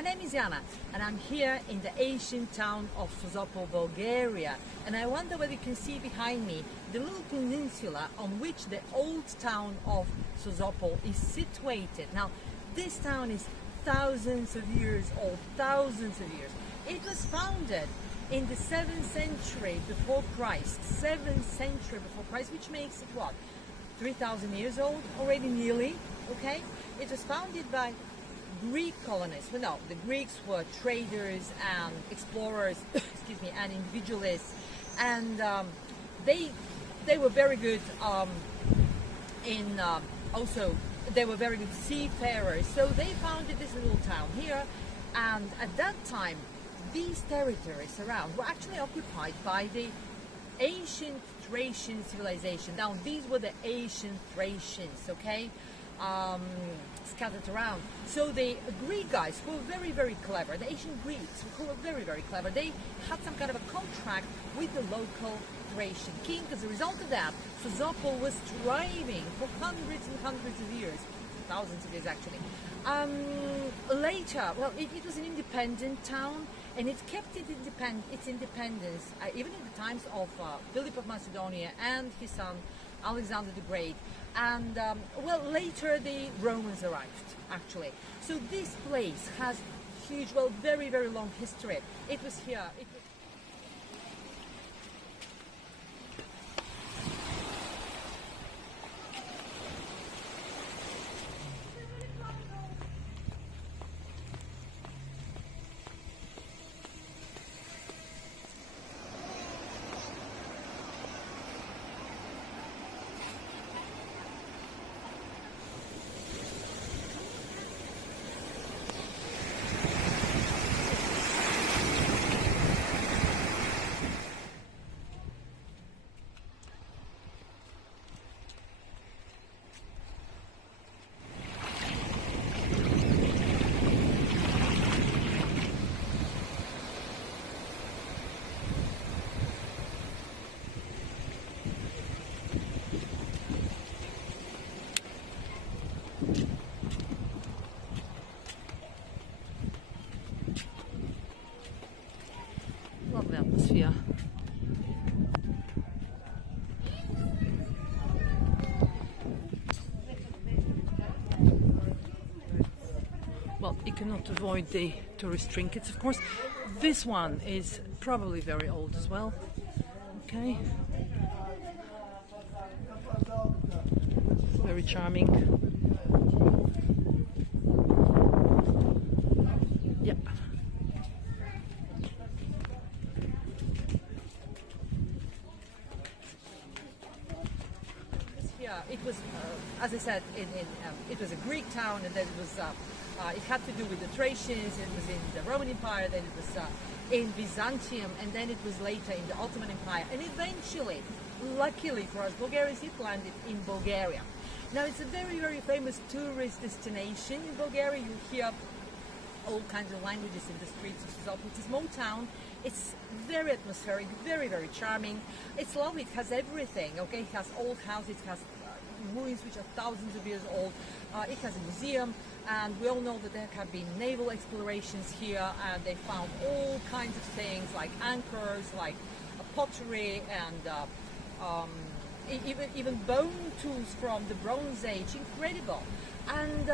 My name is Jana and I'm here in the ancient town of Sozopol, Bulgaria, and I wonder whether you can see behind me the little peninsula on which the old town of Sozopol is situated. Now this town is thousands of years old, thousands of years. It was founded in the 7th century before Christ, 7th century before Christ, which makes it what? 3,000 years old already, nearly, okay? It was founded by Greek colonists. Well, no, the Greeks were traders and explorers, excuse me, and individualists, and they were very good also they were very good seafarers. So they founded this little town here, and at that time, these territories around were actually occupied by the ancient Thracian civilization. Now, these were the ancient Thracians, okay? Scattered around. So the Greek guys who were very, very clever, the ancient Greeks who were very, very clever, they had some kind of a contract with the local Thracian king. As a result of that, Sozopol was thriving for hundreds and hundreds of years, thousands of years actually. Later, well, it was an independent town, and it kept its independence even in the times of Philip of Macedonia and his son Alexander the Great. And well, later the Romans arrived actually. So this place has huge, well, very, very long history. It was here. Lovely atmosphere. Well, you cannot avoid the tourist trinkets, of course. This one is probably very old as well. Okay. Very charming. Yeah. It was, as I said, it was a Greek town, and then it was. It had to do with the Thracians. It was in the Roman Empire. Then it was in Byzantium, and then it was later in the Ottoman Empire. And eventually, luckily for us Bulgarians, it landed in Bulgaria. Now it's a very, very famous tourist destination in Bulgaria. You hear all kinds of languages in the streets of Sozopol. It's a small town. It's very atmospheric, very, very charming. It's lovely. It has everything. Okay, it has old houses. It has ruins which are thousands of years old. It has a museum, and we all know that there have been naval explorations here, and they found all kinds of things like anchors, like pottery, and even bone tools from the Bronze Age. Incredible. And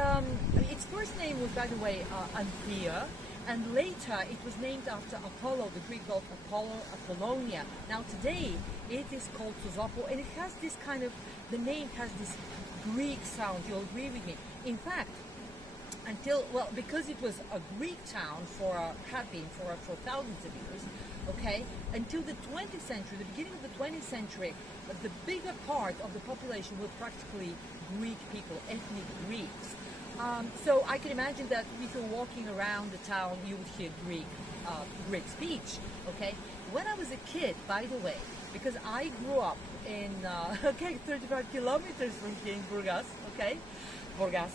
its first name was, by the way, Anthea, and later it was named after Apollo, the Greek god Apollonia. Now today it is called Sozopol, and it has this kind of, the name has this Greek sound. You'll agree with me. In fact, until, well, because it was a Greek town had been for thousands of years, okay, until the 20th century, the beginning of the 20th century, the bigger part of the population were practically Greek people, ethnic Greeks. So I can imagine that if you're walking around the town, you would hear Greek speech, okay? When I was a kid, by the way, because I grew up in, 35 kilometers from here in Burgas, okay? Burgas.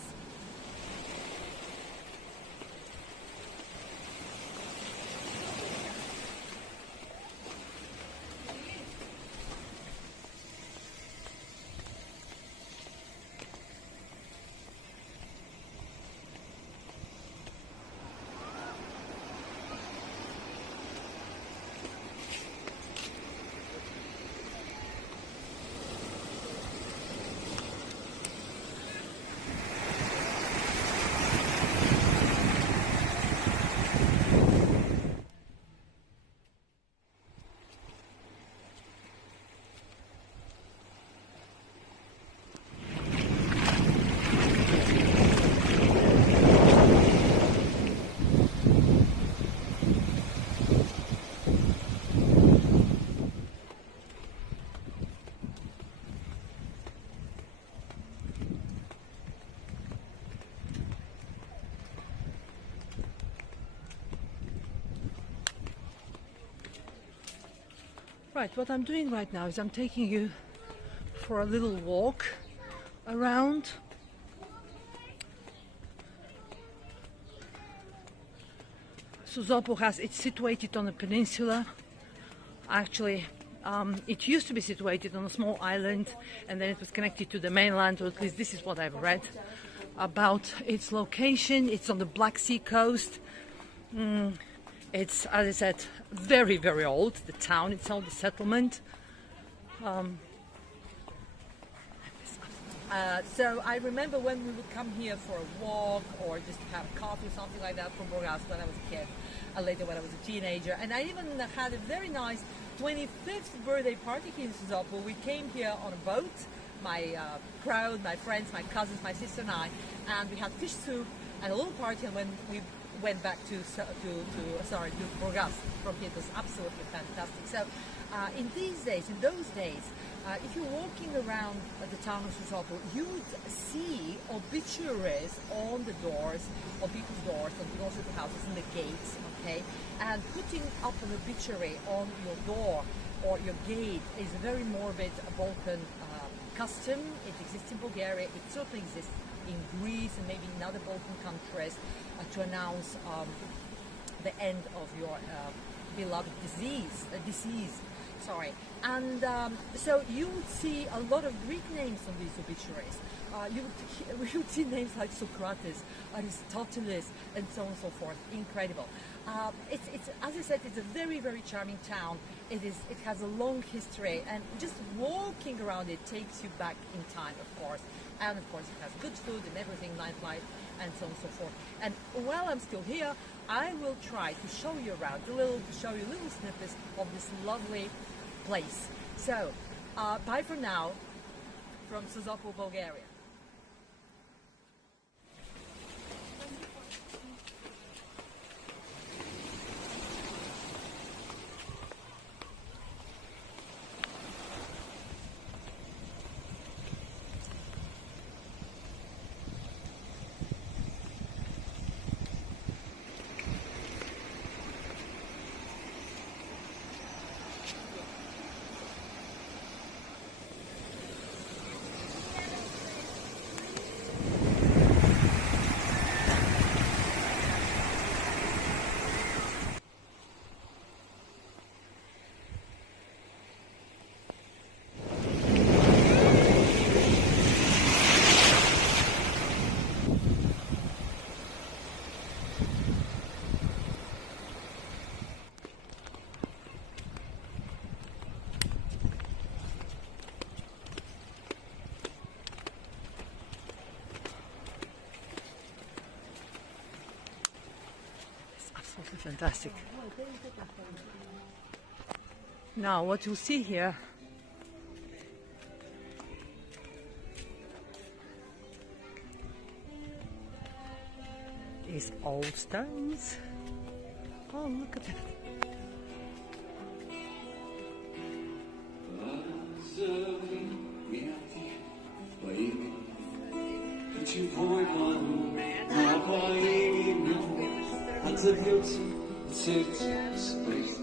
Right, what I'm doing right now is I'm taking you for a little walk around. Sozopol it's situated on a peninsula. Actually, it used to be situated on a small island, and then it was connected to the mainland, or at least this is what I've read about its location. It's on the Black Sea coast. It's, as I said, very, very old. The town itself, the settlement. So I remember when we would come here for a walk or just have coffee or something like that from Burgas when I was a kid, and later when I was a teenager. And I even had a very nice 25th birthday party here in Sozopol. We came here on a boat, my crowd, my friends, my cousins, my sister and I, and we had fish soup and a little party. And when we went back to Burgas from here, it was absolutely fantastic. So in those days, if you're walking around the town of Sozopol, you would see obituaries on the doors, on people's doors, on the doors of the houses and the gates, okay? And putting up an obituary on your door or your gate is a very morbid Balkan custom. It exists in Bulgaria, it certainly exists in Greece and maybe in other Balkan countries to announce the end of your beloved decease. Sorry. And so you would see a lot of Greek names on these obituaries. You would see names like Socrates, Aristoteles, and so on and so forth. Incredible. It's as I said, it's a very, very charming town. It has a long history, and just walking around it takes you back in time, of course. And of course, it has good food and everything, nightlife, and so on and so forth. And while I'm still here, I will try to show you around to show you little snippets of this lovely place. So, bye for now from Sozopol, Bulgaria. Fantastic. Now what you see here is old stones. Oh, look at that. Hatırlıyorsun, sevdiğim